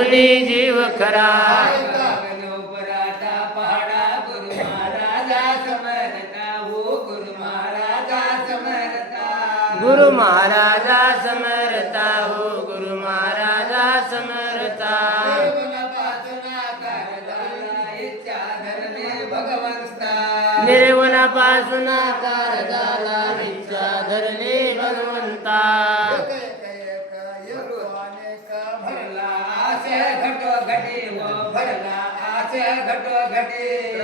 तुनी जीव खरा पराठा पाडा गुरु महाराजा समर्था हो गुरु महाराजा समर्था गुरु महाराजा समर्था हो गुरु महाराजा समर्था निर्गुणापासून आकार झाला इच्छा धरले भगवंता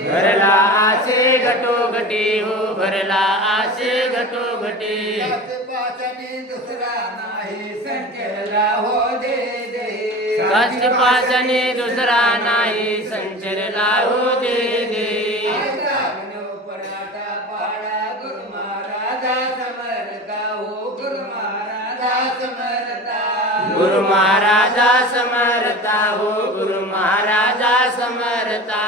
भरला आसे घटोघटी हो भरला आसे घटोघटी दुसरा नाही संचरला हो दे दे कष्ट पाचने दुसरा नाही संचरला हो दे दे पराठा पाडा गुरु महाराजा समर्था हो गुरु महाराजा समर्था गुरु महाराजा समर्था हो गुरु महाराजा समर्था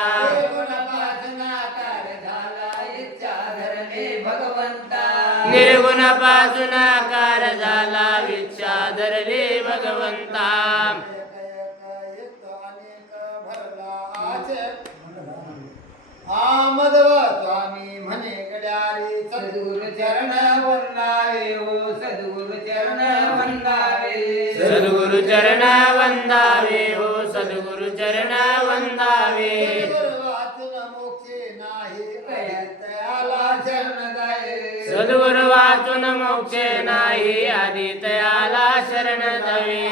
निर्गुणापासून आकार झाला इच्छा धरले भगवंता मधव स्वामी म्हणे गड्यारी सद्गुरु चरण वंदावे हो सद्गुरु चरण वंदावे सद्गुरु चरण वंदावे हो सद्गुरु चरण वंदावे सद्गुरु वाचून मोक्ष नाही आधी तयाला शरण जावे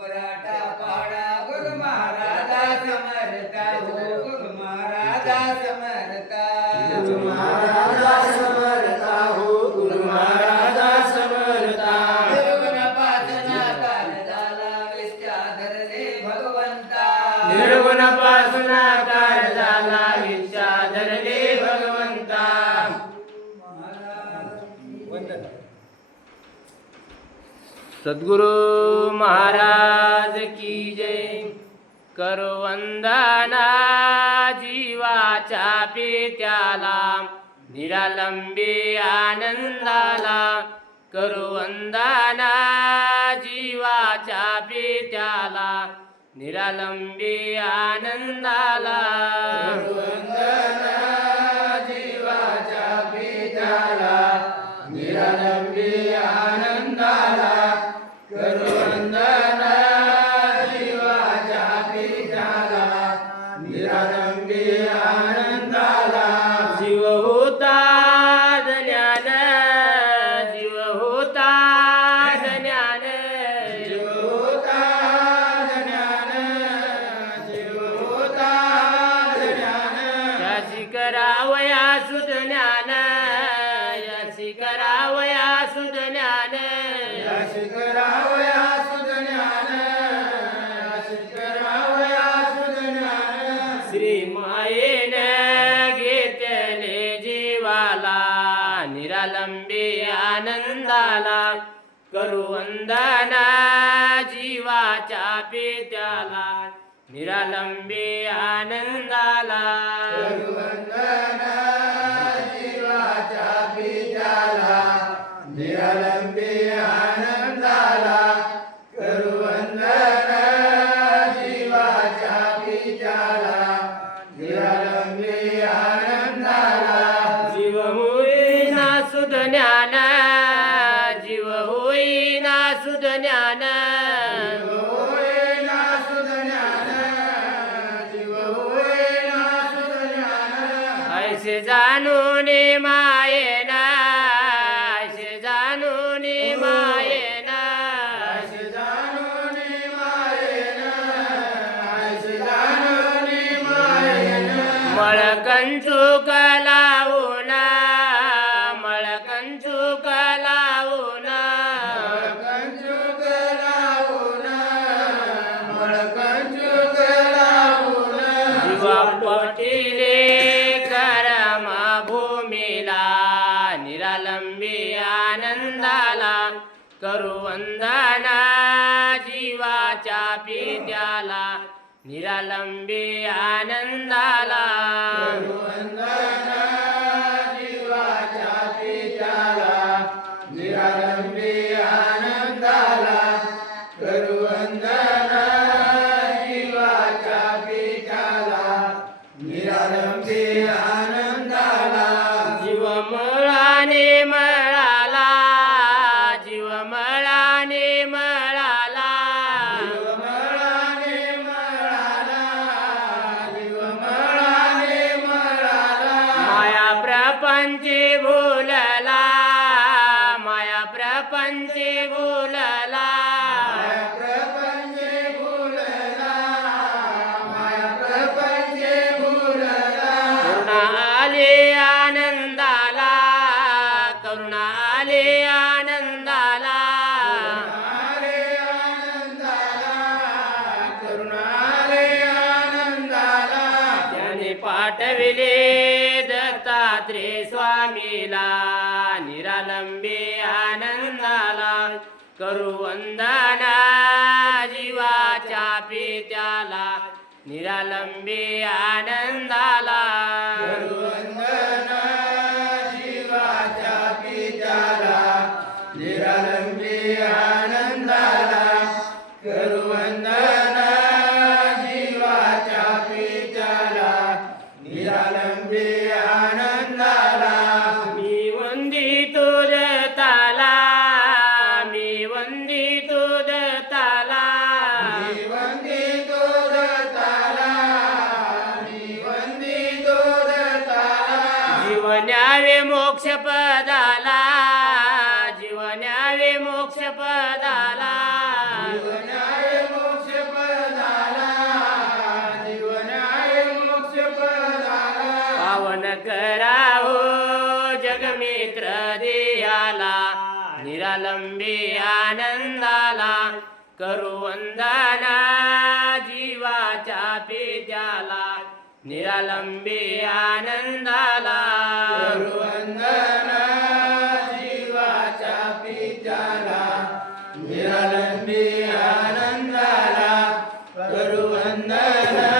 पराठा पाडा गुरु महाराजा समर्था हो गुरु महाराजा समर्था गुरु महाराजा समर्था हो गुरु महाराजा समर्था निर्गुणापासून आकार झाला इच्छा धरले भगवंता सद्गुरु महाराज की जय करो वंदना जीवाच्या पेत्याला निरालंबे आनंदाला करो वंदना जीवाच्या पेत्याला निरालंबे आनंदाला जीवाच्या पेत्याला निरालंबे आनंदाला करो वंदना जीवाच्या पेत्याला निरालंबे आनंदाला जीव होता ज्ञान जीव होता ज्ञान जीव होता ज्ञान जीव होता ज्ञान याची करावया सुध ज्ञान याची करावया सुध ज्ञान शिखरावया सुध ज्ञान शिखरावया सुध ज्ञान श्री मायेन घेतले जीवाला निरालंबे आनंदाला करू वंदना जीवाच्या पेत्याला निरालंबे आनंदाला वंदना जीवाच्या पेत्याला निरालंबे आनंदाला करू वंदना जीवाच्या पेत्याला निरालंबे आनंदाला जीव होईना सुध ज्ञान जीव होईना सुध ज्ञान होईना सुध ज्ञान जीव होईना सुध ज्ञान ऐसे जाणून मायेन ऐसे जाणून मायेन ऐसे जाणून मायेन ऐसे जाणून मायेन मळकंचूक लावून मळकंचूक लावून मळकंचूक लावून मळकंचूक लावून जीवा पटिले करमा भूमीला निरालंबे आनंदाला करू वंदना जीवाच्या पेत्याला निरालंबे आनंदाला वंदना जीवाच्या पेत्याला निरालंबे आनंदाला करू वंदना प्रपंची भूलला माया प्रपंची भूलला माया प्रपंचे भूलला माया प्रपंचे भूलला करुणा आली आनंदाला करुणा आली आनंदाला करुणाले आनंदाला करुणाले आनंदाला त्याने पाठविले दत्तात्रय स्वामीला निरालंबी आनंदाला करू वंदना जीवाच्या पित्याला निरालंबी आनंदाला वंदना जीवाच्या पित्याला निरालंबी आनंदाला करू वंदना जीवाच्या पित्याला निरालंबी आनंदाला मी वंदितो दत्ताला मी वंदितो दत्ताला मी वंदितो दत्ताला मी वंदितो दत्ताला जीवन्यावे मोक्ष पदाला जीवन्यावे मोक्ष पदाला जीवनाय मोक्ष पदाला जीवनाय मोक्ष पदाला पावन करावो जगमित्र दियाला निरालंबी आनंदाला करू वंदना जीवाच्या पित्याला निरालंबी आनंदाला करू वंदना जीवाच्या पित्याला निरालंबी आनंदाला करू वंदना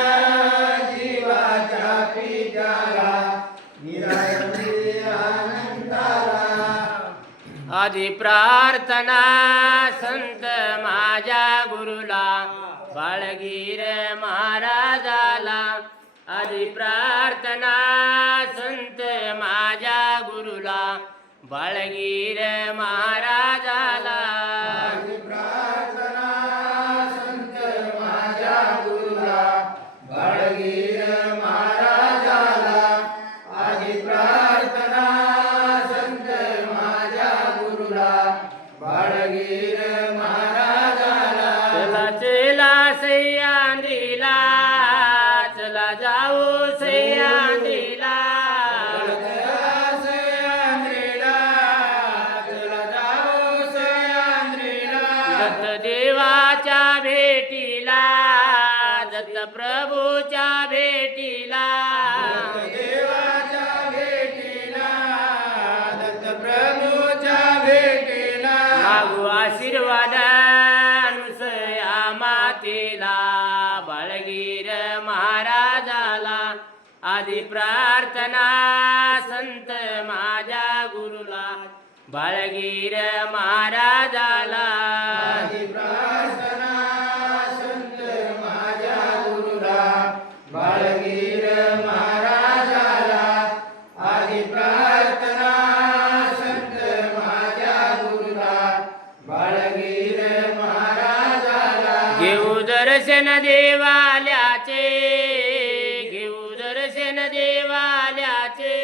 जीवाच्या पित्याला निरालंबी आनंदाला आधी प्रार्थना संत माझ्या गुरुला बाळगीर महाराजाला आधी प्रार्थना संत माझ्या गुरुला बाळगीर महाराजाला प्रार्थना संत माझ्या गुरुला बाळगीर महाराजाला आधी प्रार्थना संत माझ्या गुरुला बाळगीर महाराजाला चला चला सह्याद्रीला चला जाऊ सह्याद्रीला दत्त देवाच्या भेटीला दत्त प्रभूच्या भेटीला देवाच्या भेटीला दत्त प्रभूच्या भेटीला मागू आशीर्वाद अनुसया मातेला बाळगीर महाराजाला आधी प्रार्थना संत माझ्या गुरुला बाळगीर महाराजाला आधी प्रार्थना संत माझ्या गुरुला बाळगीर महाराजाला आधी प्रार्थना संत माझ्या गुरुला बाळगीर महाराजाला घेऊ दर्शन देवाल्याचे घेऊ दर्शन देवाल्याचे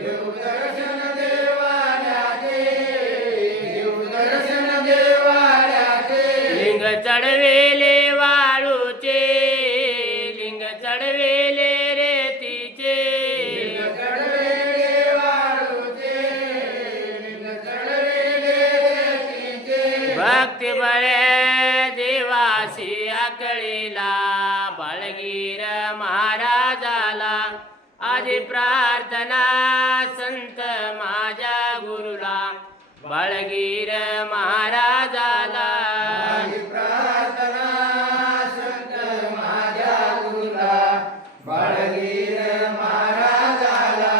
देव दर्शन देवाल्याचे देव दर्शन देवाल्याचे लिंग चढवेले वाळूचे लिंग चढवेले रेतीचे चढवेले वाळूचे लिंग चढवेले रेतीचे भक्ती बळे देवाशी आकळीला बाळगीर महाराजाला आधी प्रार्थना संत माझ्या गुरुला बाळगीर महाराजाला आधी प्रार्थना संत माझ्या गुरुला बाळगीर महाराजाला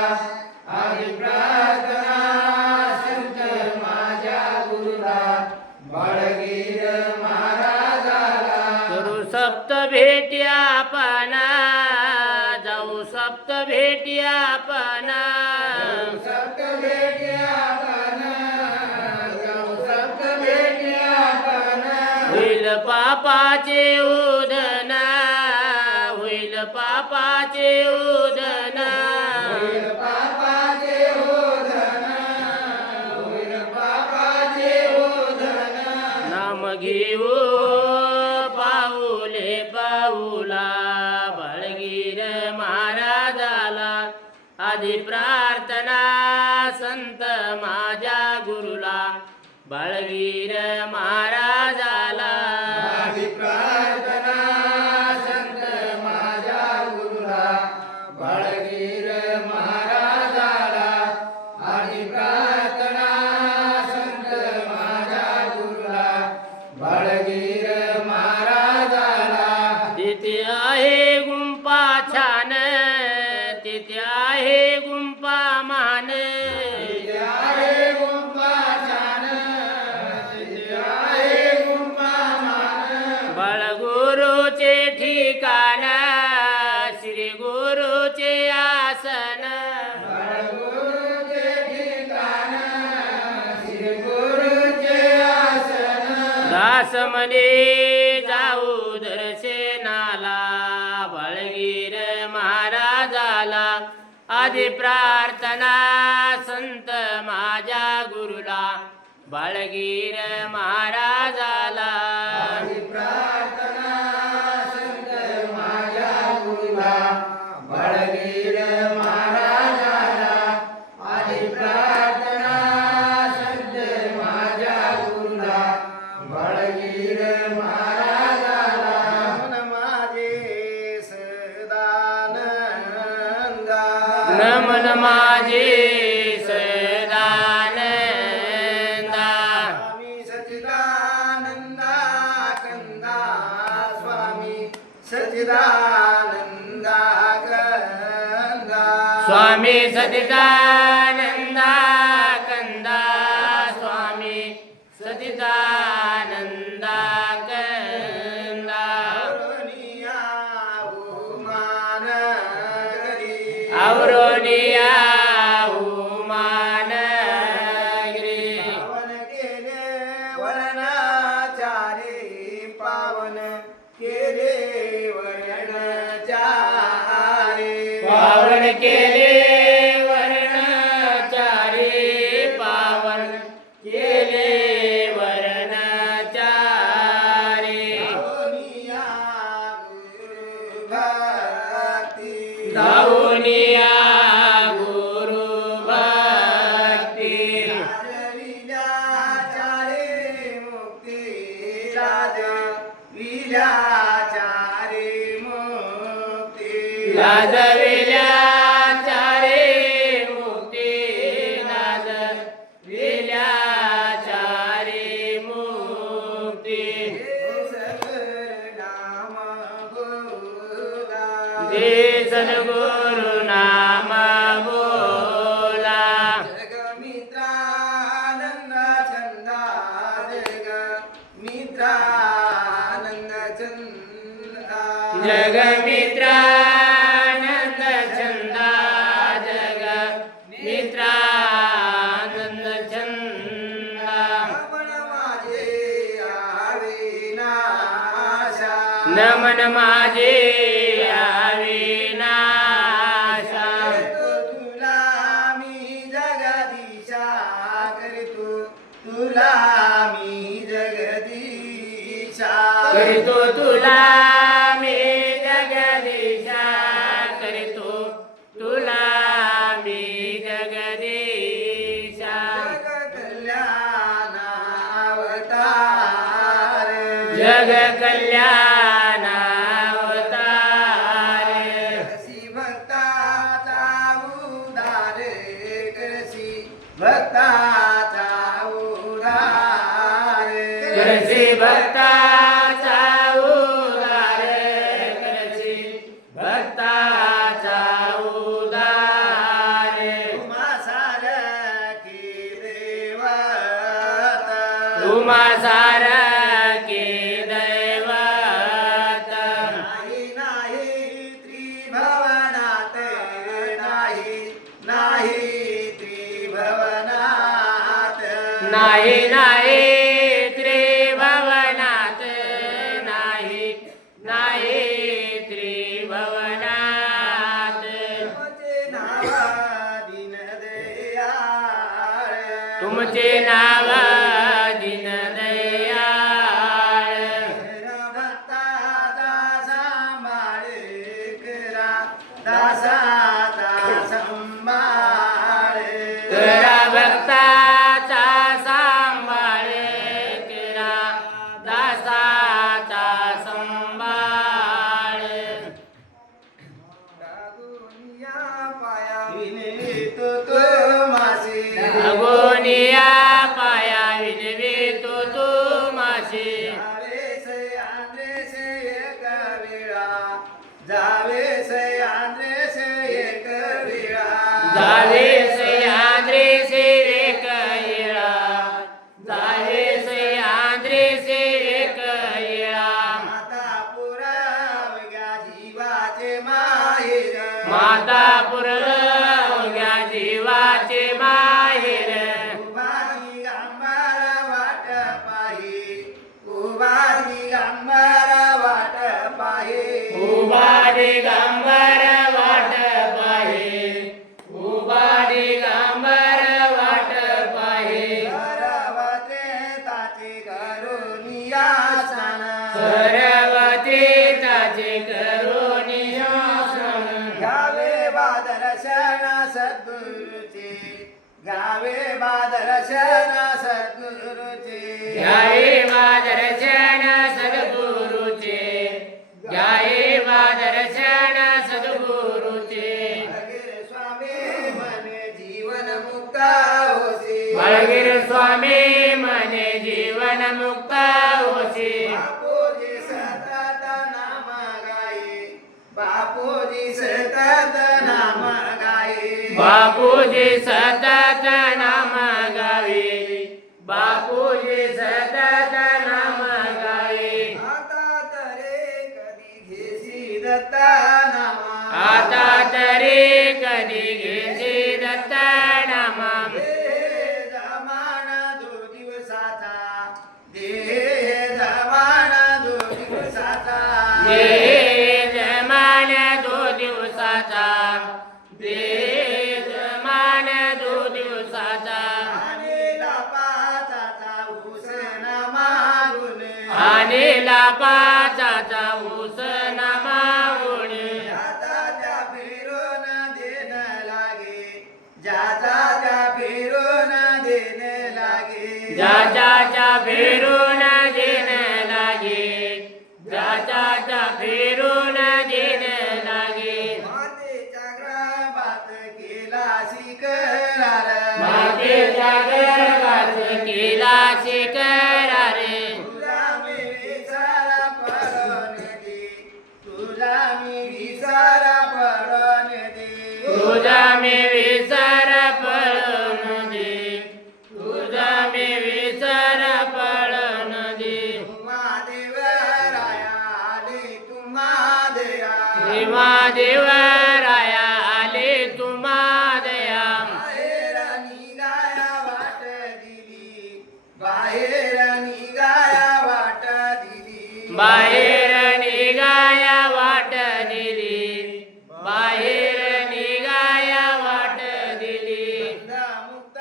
आधी प्रार्थना संत माझ्या गुरुला बाळगीर महाराजाला करू सप्त भेटी आपण जाऊ सप्त भेटी आपण सप्त भेटी आपण जाऊ सप्त भेटी आपण होईल पापाचे उदन होईल पापाचे उदन होईल पापाचे जाऊला बाळगीर महाराजाला आधी प्रार्थना संत माझ्या गुरुला बाळगीर महाराजाला आधी प्रार्थना संत माझ्या गुरुला बाळगीर महाराजाला आधी प्रार्थना संत माझ्या गुरुला बाळगीर महाराजाला तिथे आहे गुंपा छान तिथे आहे गुंपा मान तिथे आहे गुंफा छान तिथे आहे गुंफा मान बाळगुरुचे ठिकाण श्री गुरुचे आसन बाळगुरुचे ठिकाण श्री गुरुचे आसन दास म्हणे जाऊ दर्शनाला बाळगीर महाराजाला आधी प्रार्थना संत माझ्या गुरुला बाळगीर महाराजाला आधी प्रार्थना संत माझ्या गुरुला बाळगीर महाराजाला आधी प्रार्थना संत माझ्या गुरुला बाळगीर महाराजाला मन माझे सदानंदा नमन माझे सदानंदा स्वामी सच्चिदानंदा कंदा स्वामी सच्चिदानंदा कंदा स्वामी सच्चिदानंदा कंदा स्वामी सच्चिदानंदा कंदा औरनिया उमान गरी औरोनिया उमान गिरी पावन केले वर्णाचारी पावन केले वर्णाचारी पावन केले वर्णचारी पावन केले वर्णचारी औरनिया गुरु भक्ती दाऊनिया गुरु भक्ती राजविलाचारे मुक्ती राजविलाचारे मुक्ती लाजविल्या चारे मुक्ती लाजविल्या चारे मुक्ती नाम बोला दे सद्गुरु नाम बोला जगमित्रानंद चंदा जगमित्रानंद चंदा जगमित्रानंद चंदा जग मित्रानंद चंदा नमन माझे अविनाशा नमन माझे अविनाशा करतो तुला मी जगदीशा करतो तुला मी जगदीशा करतो तुला मी जगदीशा करतो तुला मी जगदीशा जग कल्याण जग अवतार कल्याण अवतार करसी भक्ताचा उद्धार करसी भक्ताचा उद्धार करसी भक्ताचा उद्धार करसी भक्ताचा उद्धार उमा सारखी देवता उमा सारखे दैवत नाही नाही त्रिभुवनात नाही नाही त्रिभुवनात नाही नाही त्रिभुवनात नाही नाही त्रिभुवनात तुमचे नाव दीनदयाळ दासाचा संभाळे तेरा भक्ताचा सांभाळे तेरा दासाचा संभाळे लागूनिया पाया विनीतो तो मासे अगोनिया पाया विनवितो तू मासे जावेस आंद्रेस एक वेळा जावेस आंद्रेस एक वेळा जावेस आंद्रेस एक वेळा माता पुरावग्या जीवाचे माहेर माता पुरवग्या जीवाचे माहेर उभारी अंबार वाट पाही उभारी अंबार वाट पाही उभारी गांबर वाट पाहे उभारी गांबर वाट पाहे सरवते ताचे करुनिया सन सरवती ताचे करुणिया गावे बादर्शन सद्गुरुचे गावे बादर्शन सद्गुरुचे घ्यावे दर्शन सद्गुरुचे घ्यावे दर्शन सद्गुरुचे भगीर स्वामी मने जीवन मुक्त होसी बळगीर स्वामी मने जीवन मुक्त होसी बापूजी सतत नाम गाई बापूजी सतत नाम गाई बापूजी सतत नाम गावी बापूजी सतत नाम गावी आता तरे कधी घेसी दत्ता नाम आता तरी कधी घेशी दत्त नाम हे जमाना दो दिवसाचा देह जमाना दो दिवसाचा दे जमान 2 दिवसाचा दे जमान 2 दिवसाचा आणेला पाचाचा हुसन मागून आणेला पाचाचा ऊस मागून ज्याचा त्या फिरून देन लागे ज्याचा त्या फिरून देन लागे ज्याच्या फिरून देन लागे ज्याच्या फिरून देन लागे मातेच्या गर्भात केला शिकरार मातेच्या गर्भात केला शिकरार तुझा मी विचार पडून दे तुझा मी विचार पडून दे तुझा मी विचार पळून दे तुझा मी विचार पळून दे महादेव राया आले तुम्हा दया देवा देव राया आले तुम्हा दया बाहेर निघाया वाट दिली बाहेर निघाया वाट दिली बाहेर निघाया वाट दिली बाहेर निघाया वाट दिली मुक्त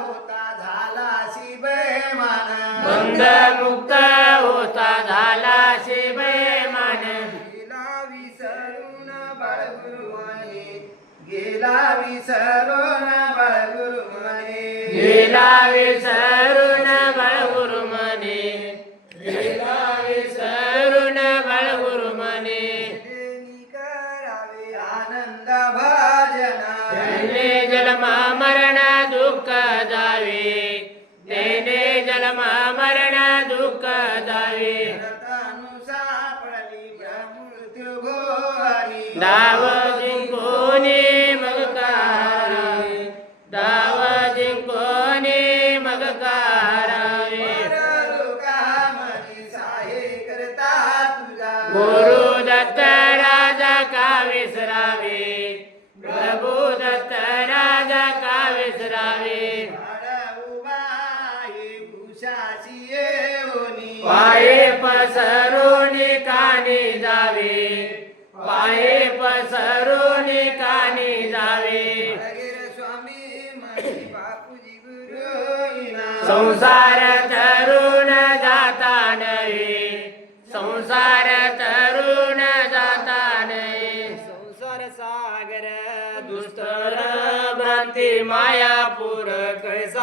होता झाला शिबमान बंद मुक्त होता झाला शिबमान गेला विसरून बाळगुरुवाने गेला विसरून बाळगुरुवाने गेला विसरून बळगुरु म्हणे गेला विसरून बळगुरु म्हणे करावे आनंद भजन तेने जन्म मरण दुःख जावे तेने जन्म मरण दुःख जावे तनु सापडली मृत्यू घोरी डाव जिंकोने मग कारावे डाव जिंकोने मग कारावे लोकामधी साहे करता तुझा गुरु दत्त राजा का विसरावे प्रभु दत्त राजा का विसरावे पाये पसरून कानी जावे पाये पसरून कानी जावे संसार तरुण जाता नये संसार तरुण जाता नये संसार सार भक्ती मायापूर कैसा